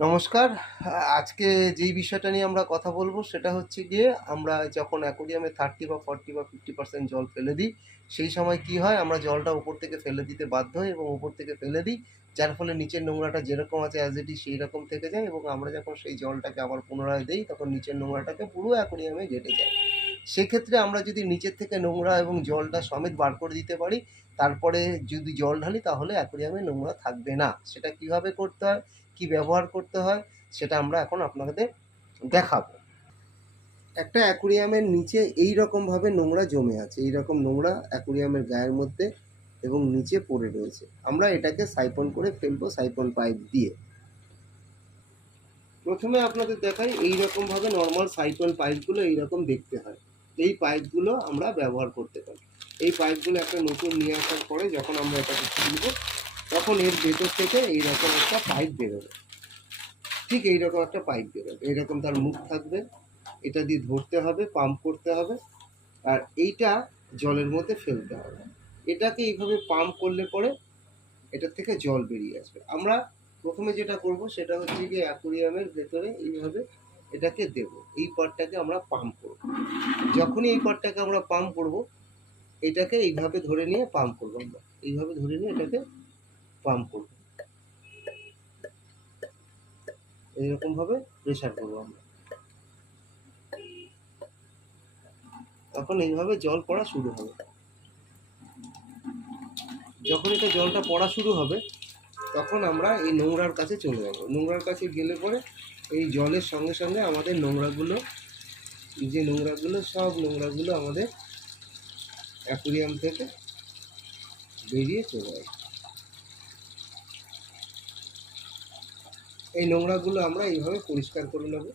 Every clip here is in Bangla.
নমস্কার। আজকে যেই বিষয়টা নিয়ে আমরা কথা বলব সেটা হচ্ছে গিয়ে আমরা যখন অ্যাকোরিয়ামে থার্টি বা ফর্টি বা ফিফটি পার্সেন্ট জল ফেলে দিই, সেই সময় কি হয়? আমরা জলটা উপর থেকে ফেলে দিতে বাধ্য হই এবং উপর থেকে ফেলে দিই, যার ফলে নিচের নোংরাটা যেরকম আছে অ্যাজ ইট সেই রকম থেকে যায় এবং আমরা যখন সেই জলটাকে আবার পুনরায় দিই, তখন নিচের নোংরাটাকে পুরো অ্যাকোরিয়ামে ঘেটে যায়। সেক্ষেত্রে আমরা যদি নিচের থেকে নোংরা এবং জলটা সমেত বার করে দিতে পারি, তারপরে যদি জল ঢালি তাহলে অ্যাকোরিয়ামে নোংরা থাকবে না। সেটা কীভাবে করতে হয়, কি ব্যবহার করতে হয়, সেটা আমরা এখন আপনাদের দেখাবো। একটা অ্যাকুরিয়ামের নিচে এই রকমভাবে নোংরা জমে আছে এই রকম নোংরা অ্যাকুরিয়ামের গায়ের মধ্যে এবং নিচে পড়ে রয়েছে। আমরা এটাকে সাইপন করে ফেলব সাইপন পাইপ দিয়ে। প্রথমে আপনাদের দেখাই এই রকমভাবে নর্মাল সাইপন পাইপগুলো এইরকম দেখতে হয়। এই পাইপগুলো আমরা ব্যবহার করতে পারি। এই পাইপগুলো একটা নতুন নিয়ে আসার পরে যখন আমরা এটাকে খুলবো, তখন এর ভেতর থেকে এইরকম একটা পাইপ বেরোবে। ঠিক এইরকম একটা পাইপ বেরোবে। এইরকম তার মুখ থাকবে। এটা দিয়ে ধরতে হবে, পাম্প করতে হবে। আর এইটা জলের মধ্যে ফেলতে হবে। এটাকে এইভাবে পাম্প করলে পরে এটার থেকে জল বেরিয়ে আসবে। আমরা প্রথমে যেটা করব সেটা হচ্ছে কি অ্যাকোরিয়ামের ভেতরে এইভাবে এটাকে দেব। এই পার্টটাকে আমরা পাম্প করব। যখনই এই পার্টটাকে আমরা পাম্প করব, এটাকে এইভাবে ধরে নিয়ে পাম্প করব আমরা। এইভাবে ধরে নিয়ে এটাকে পাম্প করব। এইরকম ভাবে প্রেশার করব আমরা। তখন এইভাবে জল পড়া শুরু হবে। যখন এটা জলটা পড়া শুরু হবে, তখন আমরা এই নোংরার কাছে চলে যাব। নোংরার কাছে গেলে পরে এই জলের সঙ্গে সঙ্গে আমাদের নোংরাগুলো, যে নোংরাগুলো, সব নোংরাগুলো আমাদের অ্যাকুরিয়াম থেকে বেরিয়ে চলে এই নোংরাগুলো আমরা এইভাবে পরিষ্কার করে নেব।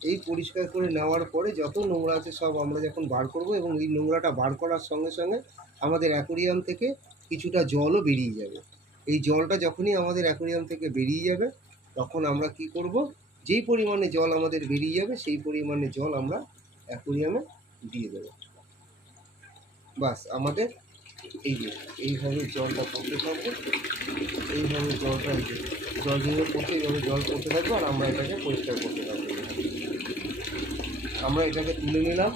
এই পরিষ্কার করে নেওয়ার পরে যত নোংরা আছে সব আমরা যখন বার করব এবং এই নোংরাটা বার করার সঙ্গে সঙ্গে আমাদের অ্যাকোরিয়াম থেকে কিছুটা জলও বেরিয়ে যাবে। এই জলটা যখনই আমাদের অ্যাকোরিয়াম থেকে বেরিয়ে যাবে তখন আমরা কি করব? যেই পরিমাণে জল আমাদের বেরিয়ে যাবে, সেই পরিমাণে জল আমরা অ্যাকোরিয়ামে দিয়ে দেবো। বাস, আমাদের এই যে, এইভাবে জলটা পড়তে থাকবে এইভাবে জলটা এই যে, জল দিয়ে পড়তে এইভাবে জল পড়তে থাকবে আর আমরা এটাকে পরিষ্কার করতে থাকব। আমরা এটাকে তুলে নিলাম।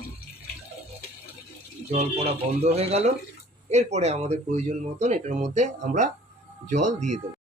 জল পড়া বন্ধ হয়ে গেল। এরপরে আমাদের প্রয়োজন মতন এটার মধ্যে আমরা জল দিয়ে দেবো।